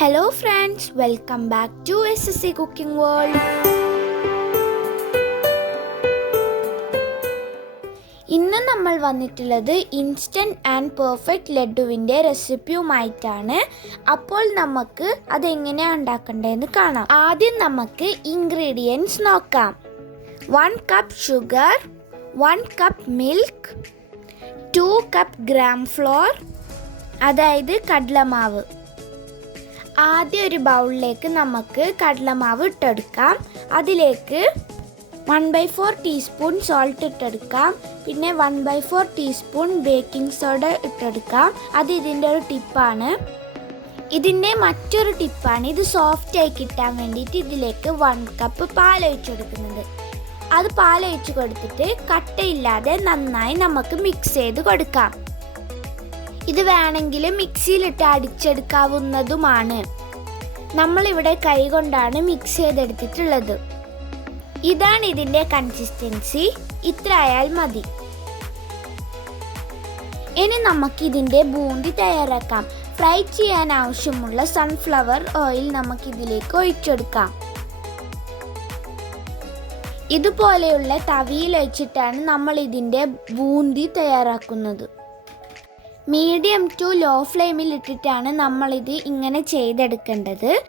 Hello friends welcome back to S S C cooking world ഇന്ന് നമ്മൾ വന്നിട്ടുള്ളത് instant and perfect ലഡുവിന്റെ റെസിപ്പിയുമായിട്ടാണ് അപ്പോൾ നമുക്ക് അതെങ്ങനെയാണ് ഉണ്ടാക്കേണ്ടതെന്ന് കാണാം. ആദ്യം നമുക്ക് ഇൻഗ്രീഡിയൻസ് നോക്കാം. One cup sugar one cup milk two cup gram flour അതായത് കടലമാവ്. ആദ്യം ഒരു ബൗളിലേക്ക് നമുക്ക് കടലമാവ് ഇട്ടെടുക്കാം. അതിലേക്ക് one by four teaspoon salt ഇട്ടെടുക്കാം. പിന്നെ one by four teaspoon baking soda ഇട്ടെടുക്കാം. അത് ഇതിന്റെ ഒരു ടിപ്പാണ് ഇതിന്റെ മറ്റൊരു ടിപ്പാണ് ഇത് സോഫ്റ്റ് ആയി കിട്ടാൻ വേണ്ടിയിട്ട് ഇതിലേക്ക് വൺ കപ്പ് പാൽ ഒഴിച്ചെടുക്കുന്നത് അത് പാൽ ഒഴിച്ച് കൊടുത്തിട്ട് കട്ടയില്ലാതെ നന്നായി നമുക്ക് മിക്സ് ചെയ്ത് കൊടുക്കാം. ഇത് വേണമെങ്കിൽ മിക്സിയിലിട്ട് അടിച്ചെടുക്കാവുന്നതുമാണ്. നമ്മളിവിടെ കൈ കൊണ്ടാണ് മിക്സ് ചെയ്തെടുത്തിട്ടുള്ളത്. ഇതാണ് ഇതിന്റെ കൺസിസ്റ്റൻസി. ഇത്ര ആയാൽ മതി. ഇനി നമുക്ക് ഇതിന്റെ ബൂന്തി തയ്യാറാക്കാം. ഫ്രൈ ചെയ്യാൻ ആവശ്യമുള്ള സൺഫ്ലവർ ഓയിൽ നമുക്ക് ഇതിലേക്ക് ഒഴിച്ചെടുക്കാം. ഇതുപോലെയുള്ള തവിയിൽ വെച്ചിട്ടാണ് നമ്മൾ ഇതിന്റെ ബൂന്തി തയ്യാറാക്കുന്നത്. മീഡിയം ടു ലോ ഫ്ലെയിമിൽ ഇട്ടിട്ടാണ് നമ്മളിത് ഇങ്ങനെ ചെയ്തെടുക്കേണ്ടത്.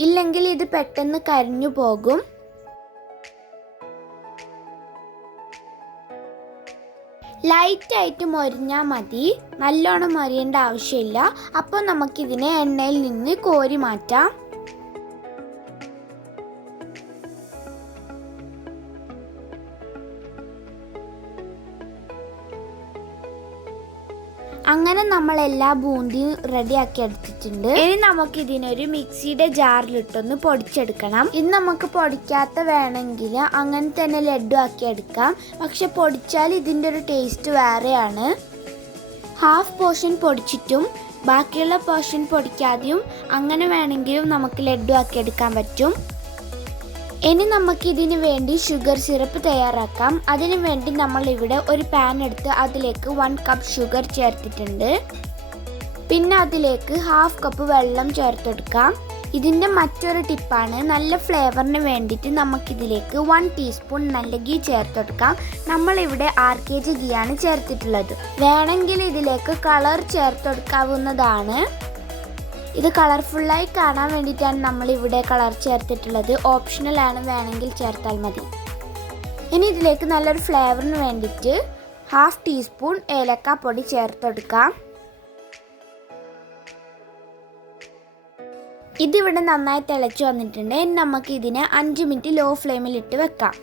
ഇല്ലെങ്കിൽ ഇത് പെട്ടെന്ന് കരിഞ്ഞു പോകും. ലൈറ്റായിട്ട് മൊരിഞ്ഞാൽ മതി. നല്ലോണം മൊരിയേണ്ട ആവശ്യമില്ല. അപ്പോൾ നമുക്കിതിനെ എണ്ണയിൽ നിന്ന് കോരി മാറ്റാം. അങ്ങനെ നമ്മൾ എല്ലാ ബൂന്തിയും റെഡിയാക്കി എടുത്തിട്ടുണ്ട്. ഇനി നമുക്ക് ഇതിനൊരു മിക്സിയുടെ ജാറിലിട്ടൊന്ന് പൊടിച്ചെടുക്കണം. ഇത് നമുക്ക് പൊടിക്കാത്ത വേണമെങ്കിൽ അങ്ങനെ തന്നെ ലഡു ആക്കി എടുക്കാം. പക്ഷെ പൊടിച്ചാൽ ഇതിന്റെ ഒരു ടേസ്റ്റ് വേറെയാണ്. ഹാഫ് പോർഷൻ പൊടിച്ചിട്ടും ബാക്കിയുള്ള പോർഷൻ പൊടിക്കാതെയും അങ്ങനെ വേണമെങ്കിലും നമുക്ക് ലഡു ആക്കി എടുക്കാൻ പറ്റും. ഇനി നമുക്ക് ഇതിന് വേണ്ടി ഷുഗർ സിറപ്പ് തയ്യാറാക്കാം. അതിനു വേണ്ടി നമ്മൾ ഇവിടെ ഒരു പാൻ എടുത്ത് അതിലേക്ക് വൺ കപ്പ് ഷുഗർ ചേർത്തിട്ടുണ്ട്. പിന്നെ അതിലേക്ക് ഹാഫ് കപ്പ് വെള്ളം ചേർത്തെടുക്കാം. ഇതിന്റെ മറ്റൊരു ടിപ്പാണ് നല്ല ഫ്ലേവറിന് വേണ്ടിയിട്ട് നമുക്കിതിലേക്ക് വൺ ടീസ്പൂൺ നല്ല ഗീ ചേർത്തെടുക്കാം. നമ്മളിവിടെ ആർ കെ ജി ഗീയാണ് ചേർത്തിട്ടുള്ളത്. വേണമെങ്കിൽ ഇതിലേക്ക് കളർ ചേർത്തെടുക്കാവുന്നതാണ്. ഇത് കളർഫുള്ളായി കാണാൻ വേണ്ടിയിട്ടാണ് നമ്മൾ ഇവിടെ കളർ ചേർത്തിട്ടുള്ളത്. ഓപ്ഷണൽ ആണ് വേണമെങ്കിൽ ചേർത്താൽ മതി. ഇനി ഇതിലേക്ക് നല്ലൊരു ഫ്ലേവറിന് വേണ്ടിയിട്ട് ഹാഫ് ടീസ്പൂൺ ഏലക്ക പൊടി ചേർത്തെടുക്കാം. ഇതിവിടെ നന്നായി തിളച്ചു വന്നിട്ടുണ്ട്. ഇനി നമുക്ക് ഇതിനെ അഞ്ച് മിനിറ്റ് ലോ ഫ്ലെയിമിൽ ഇട്ട് വെക്കാം.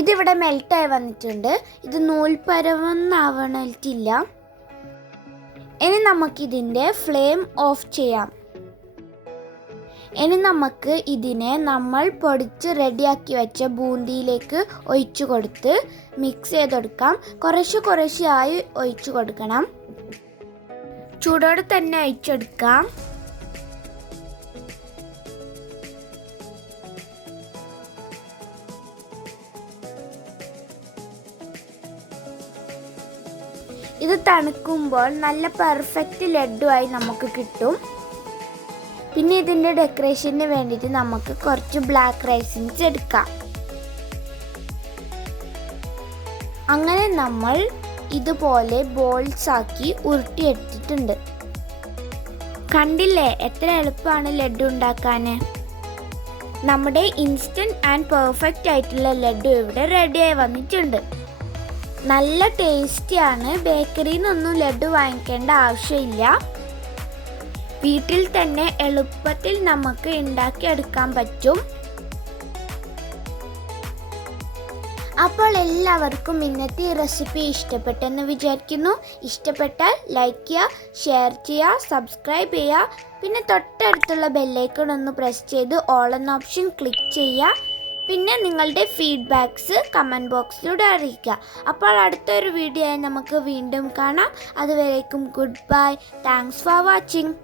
ഇതിവിടെ മെൽറ്റായി വന്നിട്ടുണ്ട്. ഇത് നൂൽപ്പരവൊന്നാവണിട്ടില്ല ഇനി നമുക്കിതിന്റെ ഫ്ലെയിം ഓഫ് ചെയ്യാം. ഇനി നമുക്ക് ഇതിനെ നമ്മൾ പൊടിച്ച് റെഡിയാക്കി വെച്ച ബൂന്തിയിലേക്ക് ഒഴിച്ചു കൊടുത്ത് മിക്സ് ചെയ്തെടുക്കാം. കുറേശ്ശെ ആയി ഒഴിച്ചു കൊടുക്കണം. ചൂടോടെ തന്നെ ഒഴിച്ചെടുക്കാം. ഇത് തണുക്കുമ്പോൾ നല്ല പെർഫെക്റ്റ് ലഡുവായി നമുക്ക് കിട്ടും. പിന്നെ ഇതിന്റെ ഡെക്കറേഷന് വേണ്ടിയിട്ട് നമുക്ക് കുറച്ച് ബ്ലാക്ക് റൈസിൻസ് എടുക്കാം. അങ്ങനെ നമ്മൾ ഇതുപോലെ ബോൾസ് ആക്കി ഉരുട്ടിയെടുത്തിട്ടുണ്ട്. കണ്ടില്ലേ എത്ര എളുപ്പമാണ് ലഡു ഉണ്ടാക്കാൻ നമ്മുടെ ഇൻസ്റ്റന്റ് ആൻഡ് പെർഫെക്റ്റ് ആയിട്ടുള്ള ലഡു ഇവിടെ റെഡിയായി വന്നിട്ടുണ്ട്. നല്ല ടേസ്റ്റിയാണ്. ബേക്കറിയിൽ നിന്നൊന്നും ലഡു വാങ്ങിക്കേണ്ട ആവശ്യമില്ല. വീട്ടിൽ തന്നെ എളുപ്പത്തിൽ നമുക്ക് ഉണ്ടാക്കിയെടുക്കാൻ പറ്റും. അപ്പോൾ എല്ലാവർക്കും ഇന്നത്തെ ഈ റെസിപ്പി ഇഷ്ടപ്പെട്ടെന്ന് വിചാരിക്കുന്നു. ഇഷ്ടപ്പെട്ടാൽ ലൈക്ക് ചെയ്യുക ഷെയർ ചെയ്യുക സബ്സ്ക്രൈബ് ചെയ്യുക. പിന്നെ തൊട്ടടുത്തുള്ള ബെല്ലൈക്കൺ ഒന്ന് പ്രസ് ചെയ്ത് ഓൾ എന്ന ഓപ്ഷൻ ക്ലിക്ക് ചെയ്യുക. പിന്നെ നിങ്ങളുടെ ഫീഡ്ബാക്ക്സ് കമന്റ് ബോക്സിലൂടെ അറിയിക്കുക. അപ്പോൾ അടുത്തൊരു വീഡിയോ ആയി നമുക്ക് വീണ്ടും കാണാം. അതുവരേക്കും good bye thanks for watching